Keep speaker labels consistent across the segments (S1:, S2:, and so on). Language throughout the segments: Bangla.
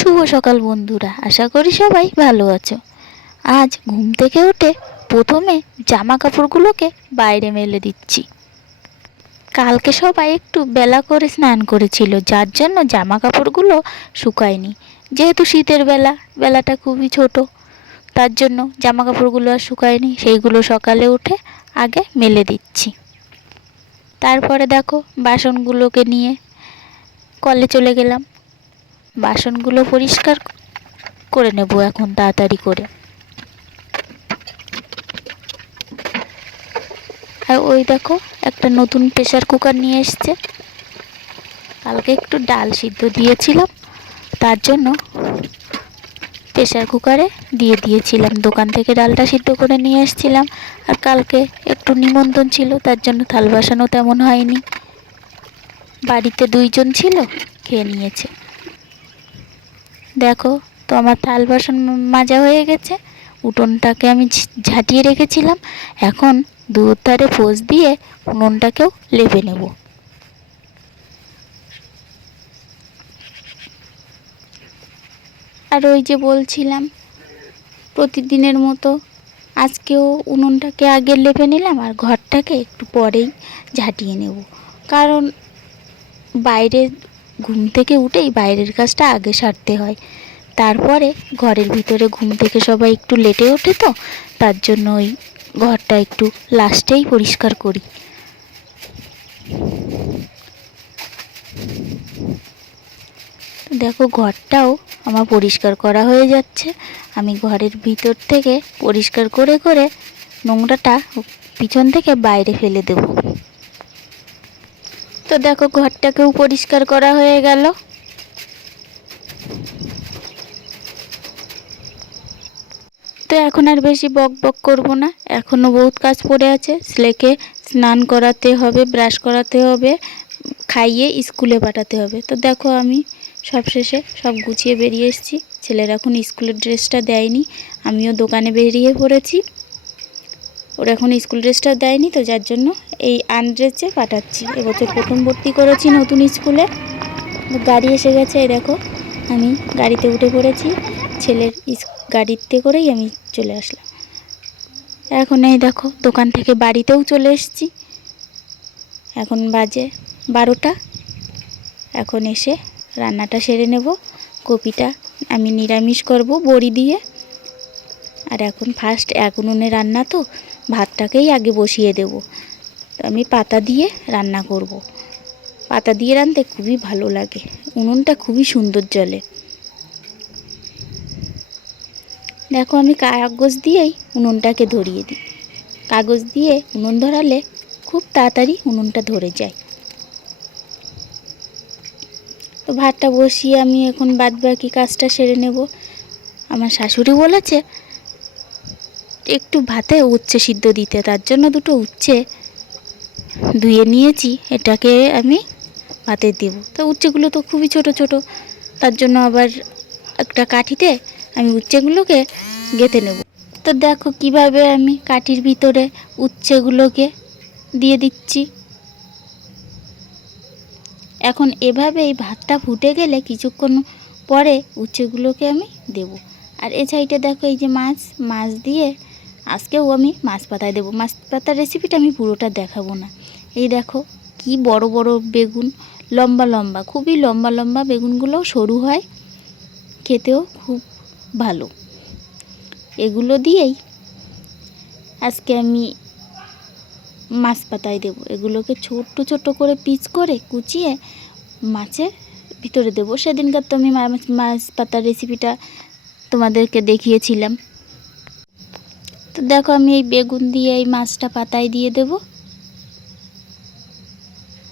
S1: শুভ সকাল বন্ধুরা, আশা করি সবাই ভালো আছো। আজ ঘুম থেকে উঠে প্রথমে জামা কাপড়গুলোকে বাইরে মেলে দিচ্ছি। কালকে সবাই একটু বেলা করে স্নান করেছিল, যার জন্য জামা কাপড়গুলো শুকায়নি। যেহেতু শীতের বেলা, বেলাটা খুবই ছোট, তার জন্য জামা কাপড়গুলো আর শুকায়নি, সেইগুলো সকালে উঠে আগে মেলে দিচ্ছি। তারপরে দেখো বাসনগুলোকে নিয়ে কলে চলে গেলাম। বাসনগুলো পরিষ্কার করে নেব এখন তাড়াতাড়ি করে। আর ওই দেখো, একটা নতুন প্রেশার কুকার নিয়ে এসছে। কালকে একটু ডাল সিদ্ধ দিয়েছিলাম, তার জন্য প্রেশার কুকারে দিয়ে দিয়েছিলাম। দোকান থেকে ডালটা সিদ্ধ করে নিয়ে এসেছিলাম, আর কালকে একটু নিমন্ত্রণ ছিল, তার জন্য থাল বাসানো তেমন হয়নি। বাড়িতে দুইজন ছিল, খেয়ে নিয়েছে। দেখো, তো আমার থাল বাসন মাজা হয়ে গেছে। উঠোনটাকে আমি ঝাঁটিয়ে রেখেছিলাম। এখন দুধ ধারে পোষ দিয়ে উনুনটাকেও লেপে নেব। আর ওই যে বলছিলাম, প্রতিদিনের মতো আজকেও উনুনটাকে আগে লেপে নিলাম আর ঘরটাকে একটু পরেই ঝাঁটিয়ে নেব। কারণ বাইরে ঘুম থেকে উঠেই বাইরের কাজটা আগে সারতে হয়। তারপরে ঘরের ভিতরে ঘুম থেকে সবাই একটু লেটে ওঠে তো, তার জন্য ওই ঘরটা একটু লাস্টেই পরিষ্কার করি। দেখো ঘরটাও আমার পরিষ্কার করা হয়ে যাচ্ছে। আমি ঘরের ভিতর থেকে পরিষ্কার করে করে নোংরাটা পিছন থেকে বাইরে ফেলে দেবো। তো দেখো ঘরটাকেও পরিষ্কার করা হয়ে গেল। তো এখন আর বেশি বক বক করব না। এখনও বহুত কাজ পড়ে আছে। ছেলেকে স্নান করাতে হবে, ব্রাশ করাতে হবে, খাইয়ে স্কুলে পাঠাতে হবে। তো দেখো আমি সবশেষে সব গুছিয়ে বেরিয়ে এসেছি। ছেলের এখন স্কুলের ড্রেসটা দেয়নি। আমিও দোকানে বেরিয়ে পড়েছি। ওর এখন স্কুল ড্রেসটা দেয়নি তো যার জন্য এই আনড্রেসে পাঠাচ্ছি। এবছর প্রথম ভর্তি করেছি নতুন স্কুলে। গাড়ি এসে গেছে, এই দেখো, আমি গাড়িতে উঠে পড়েছি। ছেলের গাড়িতে করেই আমি চলে আসলাম। এখন এই দেখো, দোকান থেকে বাড়িতেও চলে এসেছি। এখন বাজে বারোটা। এখন এসে রান্নাটা সেরে নেব। কপিটা আমি নিরামিষ করব বড়ি দিয়ে। আর এখন ফার্স্ট এক উনুনে রান্না তো, ভাতটাকেই আগে বসিয়ে দেব। তো আমি পাতা দিয়ে রান্না করব। পাতা দিয়ে রাঁধতে খুবই ভালো লাগে, উনুনটা খুবই সুন্দর জলে দেখো আমি কাগজ দিয়েই উনুনটাকে ধরিয়ে দিই। কাগজ দিয়ে উনুন ধরালে খুব তাড়াতাড়ি উনুনটা ধরে যায়। তো ভাতটা বসিয়ে আমি এখন বাদ বাকি কাজটা সেরে নেব। আমার শাশুড়ি বলেছে একটু ভাতে উচ্ছে সিদ্ধ দিতে, তার জন্য দুটো উচ্ছে ধুয়ে নিয়েছি, এটাকে আমি ভাতে দেব। তো উচ্ছেগুলো তো খুবই ছোট ছোট, তার জন্য আবার একটা কাঠিতে আমি উচ্ছেগুলোকে গেঁথে নেব। তো দেখো কীভাবে আমি কাঠির ভিতরে উচ্ছেগুলোকে দিয়ে দিচ্ছি। এখন এভাবে এই ভাতটা ফুটে গেলে কিছুক্ষণ পরে উচ্ছেগুলোকে আমি দেব। আর এ সাইডে দেখো এই যে মাছ মাছ দিয়ে আজকেও আমি মাছ পাতায় দেবো। মাছ পাতার রেসিপিটা আমি পুরোটা দেখাবো না। এই দেখো, কি বড় বড় বেগুন, লম্বা লম্বা, খুবই লম্বা লম্বা বেগুনগুলো সরু হয়, খেতেও খুব ভালো। এগুলো দিয়েই আজকে আমি মাছ পাতায় দেবো। এগুলোকে ছোট্ট ছোট্ট করে পিচ করে কুচিয়ে মাছের ভিতরে দেবো। সেদিনকার তো আমি মাছ পাতার রেসিপিটা তোমাদেরকে দেখিয়েছিলাম। তো দেখো আমি এই বেগুন দিয়ে, এই মাছটা পাতায় দিয়ে দেব।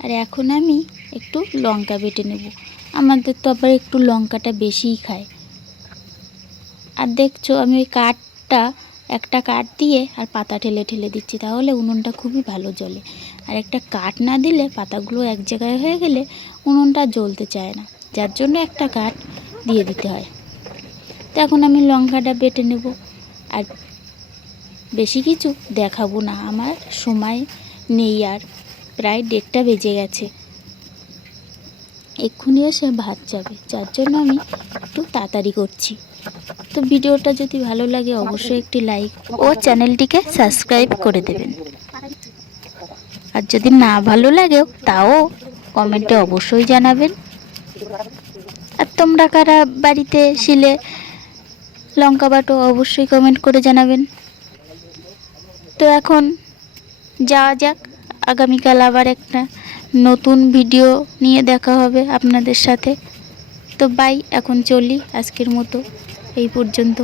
S1: আর এখন আমি একটু লঙ্কা বেটে নেব। আমাদের তো আবার একটু লঙ্কাটা বেশিই খায়। আর দেখছ, আমি ওই কাঠটা, একটা কাঠ দিয়ে আর পাতা ঠেলে ঠেলে দিচ্ছি, তাহলে উনুনটা খুবই ভালো জ্বলে। আর একটা কাঠ না দিলে পাতাগুলো এক জায়গায় হয়ে গেলে উনুনটা জ্বলতে চায় না। যার জন্য একটা কাঠ দিয়ে দিতে হয়। তো এখন আমি লঙ্কাটা বেটে নেব। আর বেশি কিছু দেখাবো না, আমার সময় নেই আর। প্রায় দেড়টা বেজে গেছে। এক্ষুনি এসে ভাত যাবে, যার জন্য আমি একটু তাড়াতাড়ি করছি। তো ভিডিওটা যদি ভালো লাগে, অবশ্যই একটি লাইক ও চ্যানেলটিকে সাবস্ক্রাইব করে দেবেন। আর যদি না ভালো লাগেও, তাও কমেন্টে অবশ্যই জানাবেন। আর তোমরা কারা বাড়িতে শিলে লঙ্কা বাটো, অবশ্যই কমেন্ট করে জানাবেন। তো এখন যাওয়া যাক। আগামীকাল আবার একটা নতুন ভিডিও নিয়ে দেখা হবে আপনাদের সাথে। তো বাই এখন চলি আজকের মতো। এই পর্যন্ত।